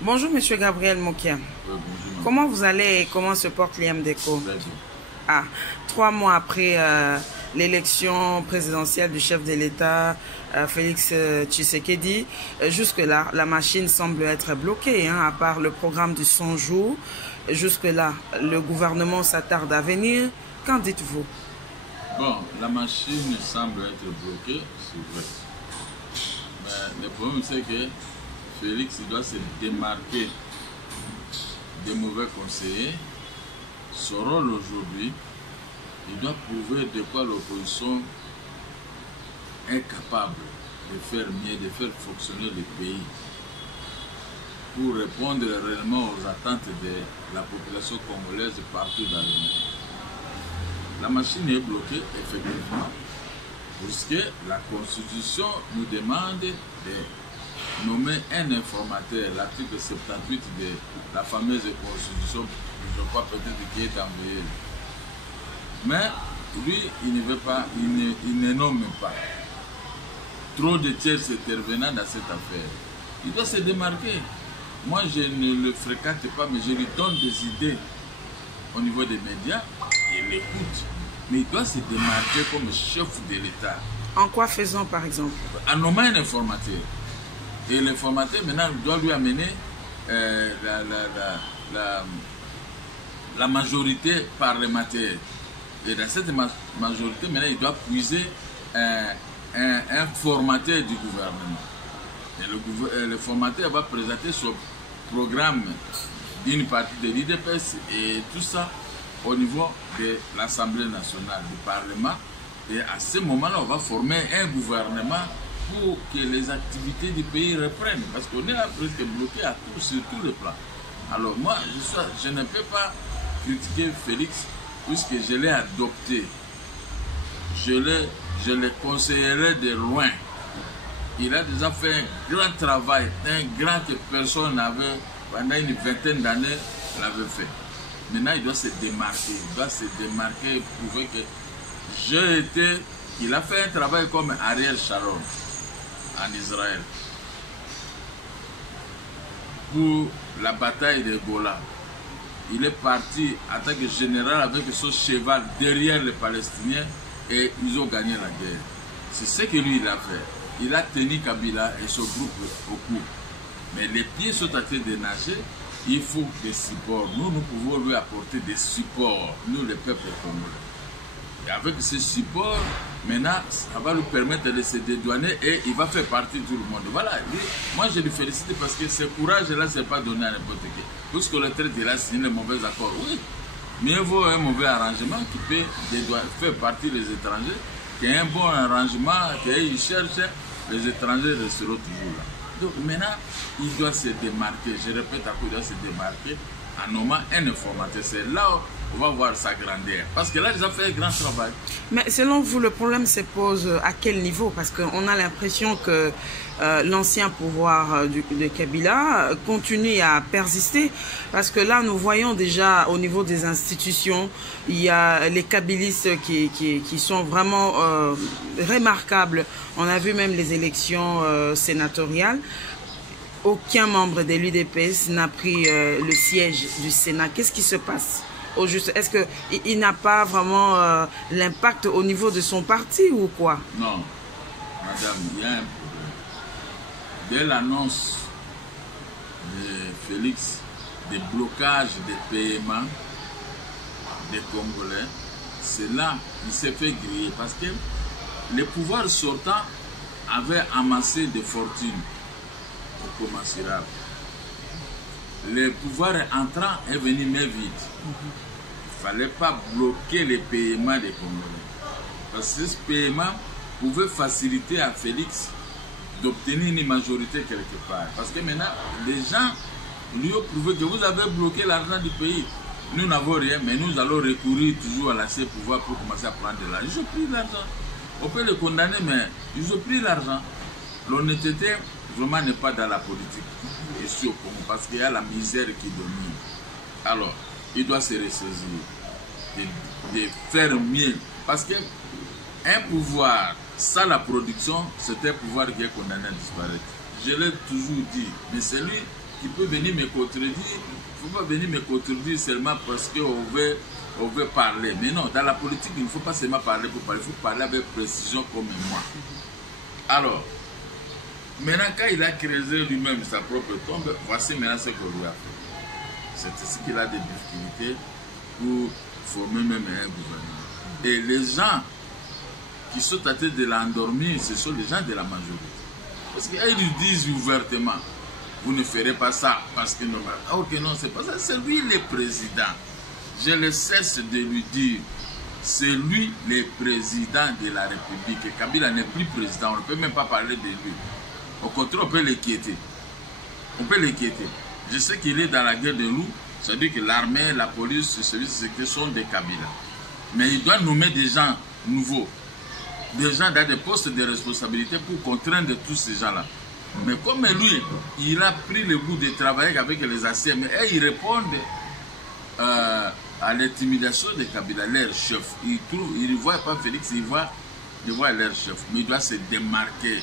Bonjour, Monsieur Gabriel Mokia. Bonjour, Comment vous allez et comment se porte l'IMDECO? très bien. Ah, 3 mois après l'élection présidentielle du chef de l'État, Félix Tshisekedi, jusque-là, la machine semble être bloquée, hein, à part le programme du 100 jours. Jusque-là, le gouvernement s'attarde à venir. Qu'en dites-vous? Bon, la machine semble être bloquée, c'est vrai. Mais le problème, c'est que Félix doit se démarquer des mauvais conseillers. Son rôle aujourd'hui, il doit prouver de quoi l'opposition est capable de faire mieux, de faire fonctionner le pays pour répondre réellement aux attentes de la population congolaise partout dans le monde. La machine est bloquée, effectivement, puisque la Constitution nous demande de nommer un informateur, l'article 78 de la fameuse Constitution, je crois peut-être qui est envoyée. Mais lui, il ne veut pas, il ne nomme pas. Trop de tiers intervenants dans cette affaire. Il doit se démarquer. Moi, je ne le fréquente pas, mais je lui donne des idées au niveau des médias. Il l'écoute. Mais il doit se démarquer comme chef de l'État. En quoi faisant, par exemple? En nommant un informateur. Et l'informateur, maintenant, doit lui amener la majorité parlementaire. Et dans cette majorité, maintenant, il doit puiser un formateur du gouvernement. Et le formateur va présenter son programme d'une partie de l'IDPS et tout ça au niveau de l'Assemblée nationale, du Parlement. Et à ce moment-là, on va former un gouvernement pour que les activités du pays reprennent. Parce qu'on est là presque bloqué sur tous les plans. Alors moi, je ne peux pas critiquer Félix puisque je l'ai adopté. Je le conseillerais de loin. Il a déjà fait un grand travail, un grand que personne n'avait, pendant une vingtaine d'années, l'avait fait. Maintenant, il doit se démarquer, prouver que il a fait un travail comme Ariel Sharon en Israël pour la bataille de Gola. Il est parti en tant que général avec son cheval derrière les Palestiniens et ils ont gagné la guerre. C'est ce que lui il a fait. Il a tenu Kabila et son groupe au cou. Mais les pieds sont en train de nager. Il faut des supports. Nous pouvons lui apporter des supports, nous, le peuple congolais. Et avec ces supports, maintenant, ça va lui permettre de se dédouaner et il va faire partie de tout le monde. Voilà, lui, moi je le félicite parce que ce courage-là, ce n'est pas donné à n'importe qui. Puisque le traité, il a signé le mauvais accord, oui. Mieux vaut un mauvais arrangement qui peut faire partie des étrangers qu'un bon arrangement qu'ils cherchent, les étrangers resteront toujours là. Donc maintenant, il doit se démarquer, je répète à coup, il doit se démarquer en nommant un informateur. C'est là où on va voir sa grandeur. Parce que là, ils ont fait un grand travail. Mais selon vous, le problème se pose à quel niveau? Parce qu'on a l'impression que l'ancien pouvoir de Kabila continue à persister. Parce que là, nous voyons déjà au niveau des institutions, il y a les kabilistes qui sont vraiment remarquables. On a vu même les élections sénatoriales. Aucun membre de l'UDPS n'a pris le siège du Sénat. Qu'est-ce qui se passe au juste? Est-ce qu'il n'a pas vraiment l'impact au niveau de son parti ou quoi? Non, madame, il y a un problème. Dès l'annonce de Félix, des blocages des paiements des Congolais, c'est là qu'il s'est fait griller parce que les pouvoirs sortants avaient amassé des fortunes commensurables. Le pouvoir entrant est venu mais vite. Il ne fallait pas bloquer les paiements des Congolais. Parce que ce paiement pouvait faciliter à Félix d'obtenir une majorité quelque part. Parce que maintenant, les gens lui ont prouvé que vous avez bloqué l'argent du pays. Nous n'avons rien, mais nous allons recourir toujours à l'ancien pouvoir pour commencer à prendre de l'argent. Ils ont pris l'argent. On peut le condamner, mais ils ont pris l'argent. L'honnêteté, vraiment, n'est pas dans la politique. Ici au Congo, parce qu'il y a la misère qui domine. Alors, il doit se ressaisir, de faire mieux. Parce qu'un pouvoir sans la production, c'est un pouvoir qui est condamné à disparaître. Je l'ai toujours dit, mais celui qui peut venir me contredire. Il ne faut pas venir me contredire seulement parce qu'on veut parler. Mais non, dans la politique, il ne faut pas seulement parler pour parler. Il faut parler avec précision comme moi. Alors, maintenant, quand il a creusé lui-même sa propre tombe, voici maintenant ce qu'on lui a fait. C'est ici qu'il a des difficultés pour former même un gouvernement. Et les gens qui sont tentés de l'endormir, ce sont les gens de la majorité. Parce qu'ils lui disent ouvertement, vous ne ferez pas ça parce que non. Ah, ok, non, c'est pas ça. C'est lui le président. Je ne cesse de lui dire, c'est lui le président de la République. Kabila n'est plus président, on ne peut même pas parler de lui. Au contraire, on peut l'inquiéter. On peut l'inquiéter. Je sais qu'il est dans la guerre de loups, c'est-à-dire que l'armée, la police, les services de sécurité sont des Kabila. Mais il doit nommer des gens nouveaux, des gens dans des postes de responsabilité pour contraindre tous ces gens-là. Mais comme lui, il a pris le goût de travailler avec les anciens, mais ils répondent à l'intimidation de Kabila, leur chef. Il ne voit pas Félix, il voit leur chef. Mais il doit se démarquer.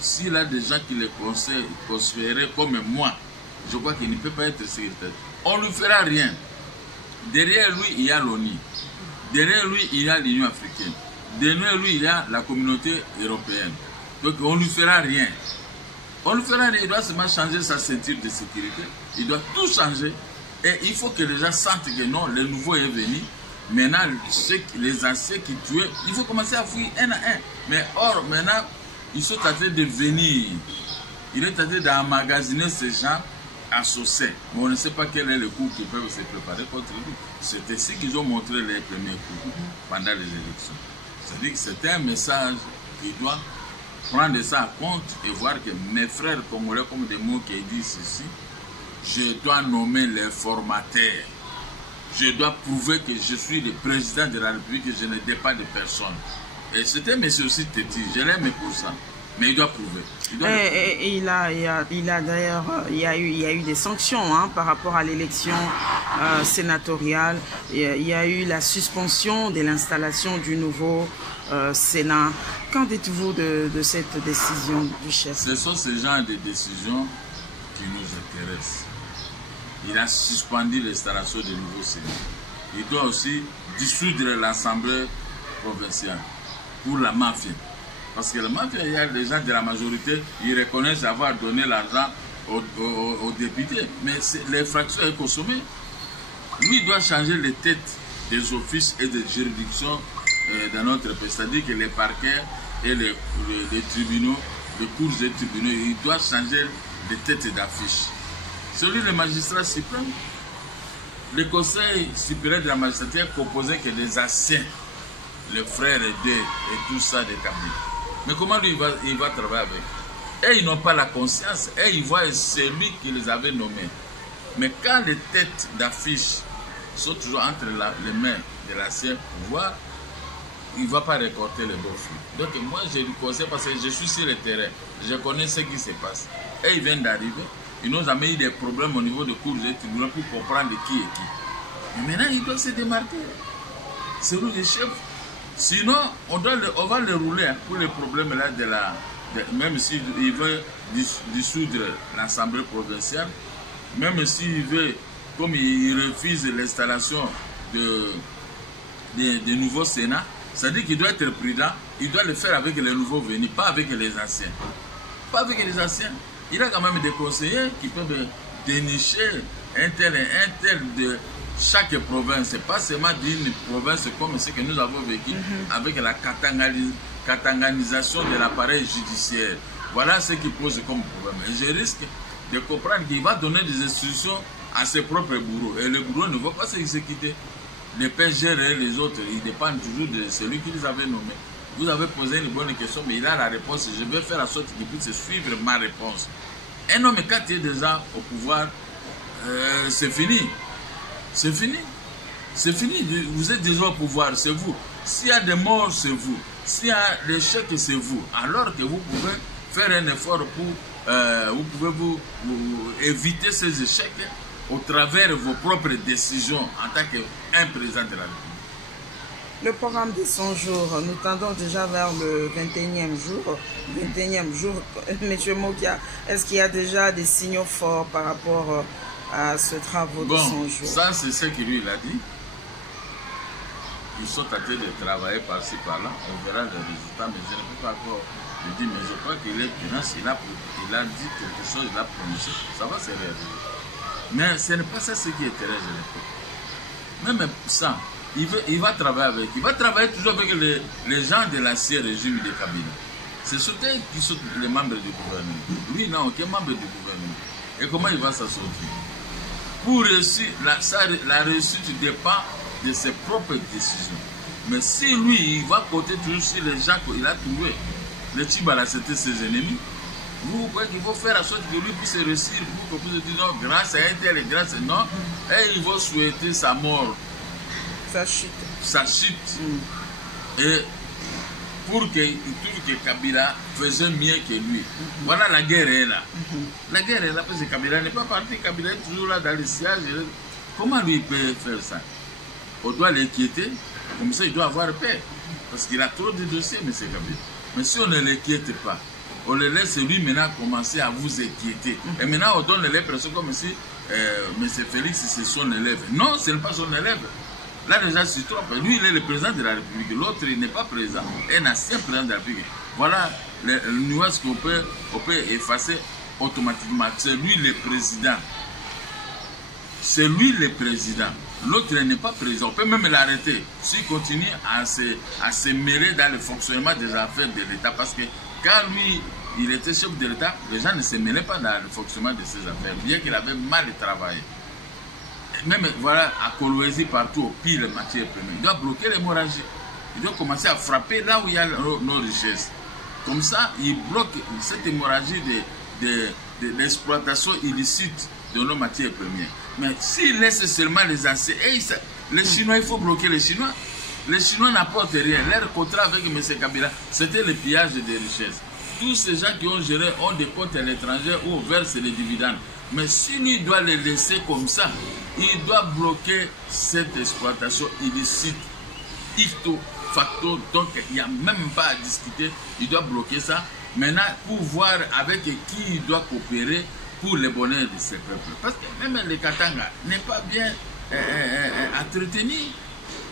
S'il a des gens qui le considèrent comme moi, je crois qu'il ne peut pas être secrétaire. On ne lui fera rien. Derrière lui, il y a l'ONU. Derrière lui, il y a l'Union africaine. Derrière lui, il y a la communauté européenne. Donc, on ne lui fera rien. On ne lui fera rien. Il doit seulement changer sa ceinture de sécurité. Il doit tout changer. Et il faut que les gens sentent que non, le nouveau est venu. Maintenant, les anciens qui tuaient, il faut commencer à fuir un à un. Mais or, maintenant, ils sont en train de venir. Il est en train d'emmagasiner ces gens associés. Mais on ne sait pas quel est le coup qu'ils peuvent se préparer contre lui. C'est ainsi qu'ils ont montré les premiers coups pendant les élections. C'est-à-dire que c'est un message qui doit prendre ça en compte et voir que mes frères congolais, comme des mots qui disent ceci, je dois nommer les formateurs. Je dois prouver que je suis le président de la République et je ne dépends de personne. Et c'était monsieur aussi Téti, je l'aime pour ça. Mais il doit prouver. Il a d'ailleurs, il y a eu des sanctions par rapport à l'élection sénatoriale. Il y a eu la suspension de l'installation du nouveau Sénat. Qu'en dites-vous de cette décision du chef? Ce sont ces genres de décisions qui nous intéressent. Il a suspendu l'installation du nouveau Sénat. Il doit aussi dissoudre l'Assemblée provinciale pour la mafia. Parce que la mafia, il y a des gens de la majorité, ils reconnaissent avoir donné l'argent aux députés. Mais l'infraction est consommée. Lui, il doit changer les têtes des offices et des juridictions dans notre pays. C'est-à-dire que les parquets et les tribunaux, les cours et tribunaux, il doit changer les têtes d'affiche. Celui le magistrat suprême, le conseil supérieur de la magistrature composait que des anciens, les frères aidés et tout ça des Kabila. Mais comment lui il va travailler avec? Et ils n'ont pas la conscience, et ils voient celui qui les avait nommés. Mais quand les têtes d'affiche sont toujours entre les mains de l'ancien pouvoir, il ne va pas récolter les beaux fruits. Donc moi je lui conseille parce que je suis sur le terrain, je connais ce qui se passe. Et ils viennent d'arriver, ils n'ont jamais eu des problèmes au niveau de cours et tribunaux pour comprendre qui est qui. Mais maintenant ils doivent se démarquer. C'est lui le chef. Sinon, on va le rouler pour les problèmes là même s'il veut dissoudre l'Assemblée provinciale, même s'il veut, comme il refuse l'installation de nouveaux Sénats, c'est-à-dire qu'il doit être prudent, il doit le faire avec les nouveaux venus, pas avec les anciens. Pas avec les anciens. Il a quand même des conseillers qui peuvent dénicher un tel de chaque province, pas seulement d'une province comme ce que nous avons vécu avec la katanganisation de l'appareil judiciaire. Voilà ce qui pose comme problème. Et je risque de comprendre qu'il va donner des instructions à ses propres bourreaux. Et le bourreau ne va pas s'exécuter. Les PGR et les autres, ils dépendent toujours de celui qui les avait nommés. Vous avez posé une bonne question, mais il a la réponse. Je vais faire en sorte qu'il puisse suivre ma réponse. Un homme, quand il est déjà au pouvoir, c'est fini. C'est fini. C'est fini. Vous êtes déjà au pouvoir, c'est vous. S'il y a des morts, c'est vous. S'il y a l'échec, c'est vous. Alors que vous pouvez faire un effort pour vous pouvez vous éviter ces échecs au travers de vos propres décisions en tant qu'un président de la République. Le programme des 100 jours, nous tendons déjà vers le 21e jour. 21e jour, M. Mokia, est-ce qu'il y a déjà des signaux forts par rapport à ce travail de 100 jours? Ça, c'est ce que lui, il a dit. Ils sont en train de travailler par-ci, par-là. On verra les résultats, mais je ne peux pas encore le dire. Mais je crois qu'il est tenace. Il a dit quelque chose, il a prononcé. Ça va se réaliser. Mais ce n'est pas ça ce qui est très génial. Même ça, il va travailler avec. Il va travailler toujours avec les gens de l'ancien régime de Kabila. C'est ceux qui sont les membres du gouvernement. Lui, il n'a aucun membre du gouvernement. Et comment il va s'en sortir? Pour réussir, la réussite dépend de ses propres décisions. Mais si lui, il va compter toujours sur les gens qu'il a trouvés, les Tchibala, c'était ses ennemis, vous croyez qu'il faut faire en sorte que lui puisse réussir pour qu'on puisse dire non, grâce à un tel et grâce à non, et il va souhaiter sa mort. Sa chute. Sa chute. Et pour qu'il trouve que Kabila faisait mieux que lui. Voilà, la guerre est là. La guerre est là parce que Kabila n'est pas parti. Kabila est toujours là dans les sièges. Comment lui peut faire ça? On doit l'inquiéter. Comme ça, il doit avoir paix. Parce qu'il a trop de dossiers, M. Kabila. Mais si on ne l'inquiète pas, on le laisse lui maintenant commencer à vous inquiéter. Et maintenant, on donne l'impression comme si M. Félix, c'est son élève. Non, ce n'est pas son élève. Là, déjà, se trompe. Lui, il est le président de la République. L'autre, il n'est pas président. Un ancien président de la République. Voilà le nuance qu'on peut effacer automatiquement. C'est lui le président. C'est lui le président. L'autre n'est pas président. On peut même l'arrêter s'il continue à se mêler dans le fonctionnement des affaires de l'État. Parce que quand lui, il était chef de l'État, les gens ne se mêlaient pas dans le fonctionnement de ses affaires, bien qu'il avait mal travaillé. Même voilà, à Kolwezi, partout, au pire, les matières premières. Il doit bloquer l'hémorragie. Il doit commencer à frapper là où il y a nos richesses. Comme ça, il bloque cette hémorragie d'exploitation illicite de nos matières premières. Mais s'il laisse seulement les anciens, les Chinois, il faut bloquer les Chinois. Les Chinois n'apportent rien. Leur contrat avec M. Kabila, c'était le pillage des richesses. Tous ces gens qui ont géré ont des comptes à l'étranger où on verse les dividendes. Mais si lui doit les laisser comme ça, il doit bloquer cette exploitation illicite, icto facto. Donc il n'y a même pas à discuter, il doit bloquer ça. Maintenant, pour voir avec qui il doit coopérer pour le bonheur de ces peuples. Parce que même les Katanga n'est pas bien entretenu.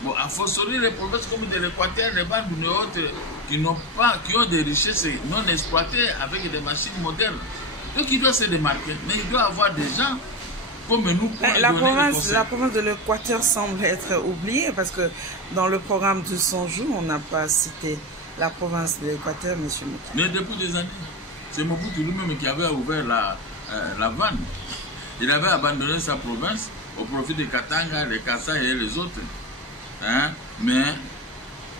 Bon, à fortiori les provinces comme de l'Équateur, les bandes ou autres qui ont des richesses non exploitées avec des machines modernes. Donc il doit se démarquer, mais il doit avoir des gens comme nous pour la province de l'Équateur semble être oubliée parce que dans le programme de 100 jours, on n'a pas cité la province de l'Équateur, M. Mokia. Mais depuis des années, c'est Mobutu lui-même qui avait ouvert la vanne. Il avait abandonné sa province au profit des Katanga, les Kassai et les autres. Hein? Mais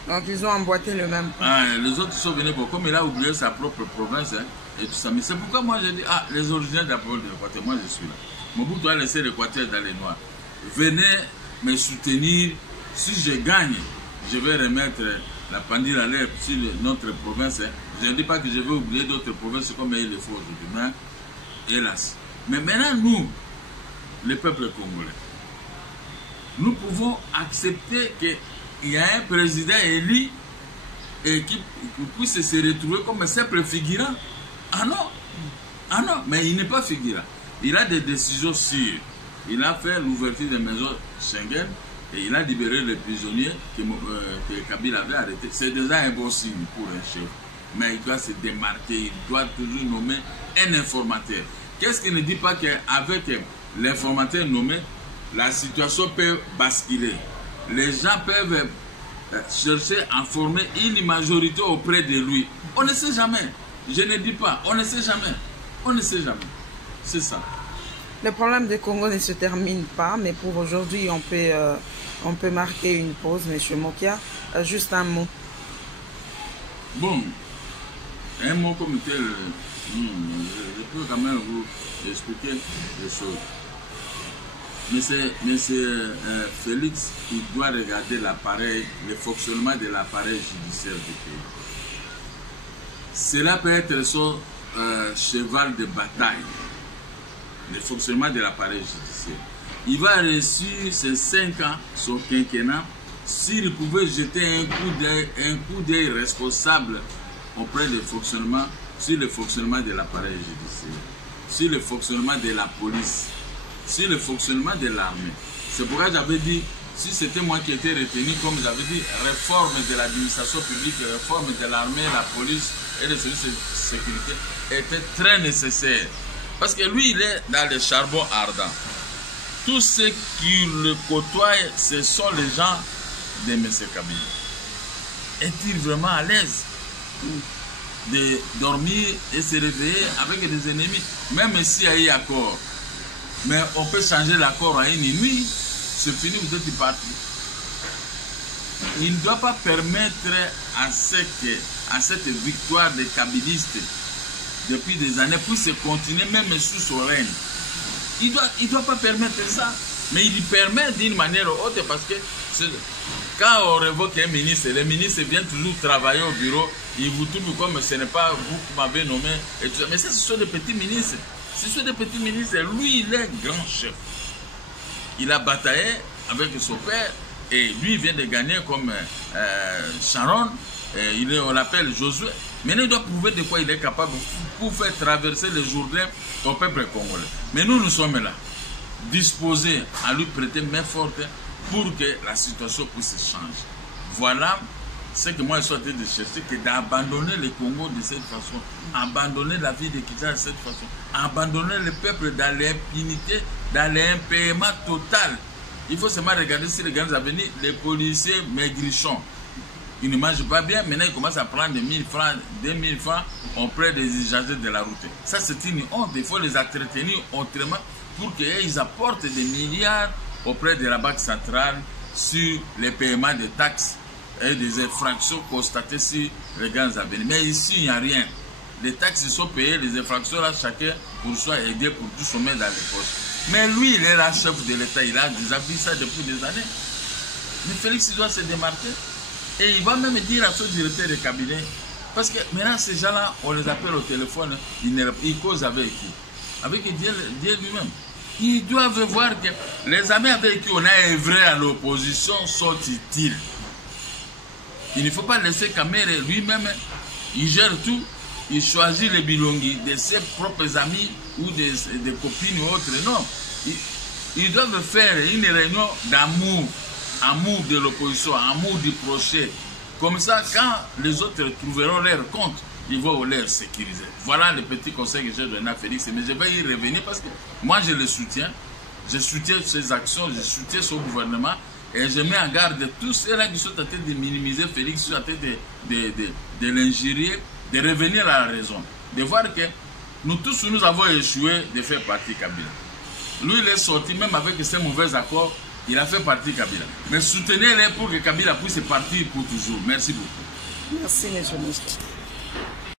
donc ils ont emboîté le même pas. Les autres sont venus pour comme il a oublié sa propre province et tout ça. Mais c'est pourquoi moi j'ai dit les originaires de la province de l'Équateur, moi je suis là. Mobutu a laissé l'Équateur dans les noirs. Venez me soutenir. Si je gagne, je vais remettre la pendule à l'air sur notre province. Je ne dis pas que je vais oublier d'autres provinces comme il le faut aujourd'hui. Mais hélas. Mais maintenant nous, le peuple congolais, nous pouvons accepter qu'il y a un président élu et qui puisse se retrouver comme un simple figurant. Ah non, mais il n'est pas figurant. Il a des décisions sûres. Il a fait l'ouverture des maisons Schengen et il a libéré les prisonniers que Kabila avait arrêtés. C'est déjà un bon signe pour un chef. Mais il doit se démarquer, il doit toujours nommer un informateur. Qu'est-ce qu'il ne dit pas qu'avec l'informateur nommé, la situation peut basculer. Les gens peuvent chercher à former une majorité auprès de lui. On ne sait jamais. Je ne dis pas, on ne sait jamais. On ne sait jamais. C'est ça. Le problème du Congo ne se termine pas, mais pour aujourd'hui, on peut marquer une pause, M. Mokia. Juste un mot. Bon, un mot comme tel, je peux quand même vous expliquer les choses. Mais c'est Félix, il doit regarder l'appareil, le fonctionnement de l'appareil judiciaire du pays. Cela peut être son cheval de bataille, le fonctionnement de l'appareil judiciaire. Il va réussir ces 5 ans, son quinquennat, s'il pouvait jeter un coup d'œil responsable auprès du fonctionnement, sur le fonctionnement de l'appareil judiciaire, sur le fonctionnement de la police, sur le fonctionnement de l'armée. C'est pourquoi j'avais dit, si c'était moi qui étais retenu, comme j'avais dit, réforme de l'administration publique, réforme de l'armée, la police et les services de sécurité était très nécessaire. Parce que lui, il est dans le charbon ardent. Tous ceux qui le côtoient, ce sont les gens de M. Kabila. Est-il vraiment à l'aise de dormir et se réveiller avec des ennemis, même s'il y a eu accord? Mais on peut changer l'accord à une nuit, c'est fini, vous êtes parti. Il ne doit pas permettre à cette victoire des kabilistes depuis des années puisse continuer même sous son règne. Il doit pas permettre ça, mais il permet d'une manière haute parce que quand on révoque un ministre, le ministre vient toujours travailler au bureau, il vous trouve comme ce n'est pas vous qui m'avez nommé. Et tout ça. Mais ça, ce sont des petits ministres. Ce sont des petits ministres. Lui, il est grand chef. Il a bataillé avec son père et lui, il vient de gagner comme Sharon. On l'appelle Josué. Maintenant, il doit prouver de quoi il est capable pour faire traverser le Jourdain au peuple congolais. Mais nous sommes là, disposés à lui prêter main forte pour que la situation puisse changer. Voilà ce que moi je suis en train de chercher, que d'abandonner le Congo de cette façon, abandonner la vie de Kinshasa de cette façon, abandonner le peuple dans l'impunité, dans l'impaiement total. Il faut seulement regarder si les grands avenirs, les policiers maigrichons. Ils ne mangent pas bien, maintenant ils commencent à prendre 1000 francs, 2000 francs auprès des usagers de la route. Ça c'est une honte, il faut les entretenir autrement pour qu'ils apportent des milliards auprès de la Banque centrale sur les paiements des taxes et des infractions constatées sur les grands avenirs. Mais ici il n'y a rien. Les taxes sont payées, les infractions là, chacun pour soi aidé pour tout se mettre dans les poches. Mais lui il est là chef de l'État, il a déjà vu ça depuis des années. Mais Félix il doit se démarquer. Et il va même dire à ce directeur de cabinet, parce que maintenant ces gens-là, on les appelle au téléphone, ils causent avec qui? Avec Dieu lui-même. Ils doivent voir que les amis avec qui on a œuvré à l'opposition sont utiles. Il ne faut pas laisser Kamere lui-même, il gère tout, il choisit les bilongis de ses propres amis ou des copines ou autres. Non, ils doivent faire une réunion d'amour. Amour de l'opposition, amour du projet. Comme ça, quand les autres trouveront leur compte, ils vont les sécuriser. Voilà le petit conseil que j'ai donné à Félix. Mais je vais y revenir parce que moi, je le soutiens. Je soutiens ses actions, je soutiens son gouvernement. Et je mets en garde tous ceux-là qui sont en train de minimiser Félix, qui sont en train de l'injurier, de revenir à la raison. De voir que nous tous, nous avons échoué de faire partie Kabila. Lui, il est sorti, même avec ses mauvais accords, il a fait partie Kabila. Mais soutenez-les pour que Kabila puisse partir pour toujours. Merci beaucoup. Merci, M. le ministre.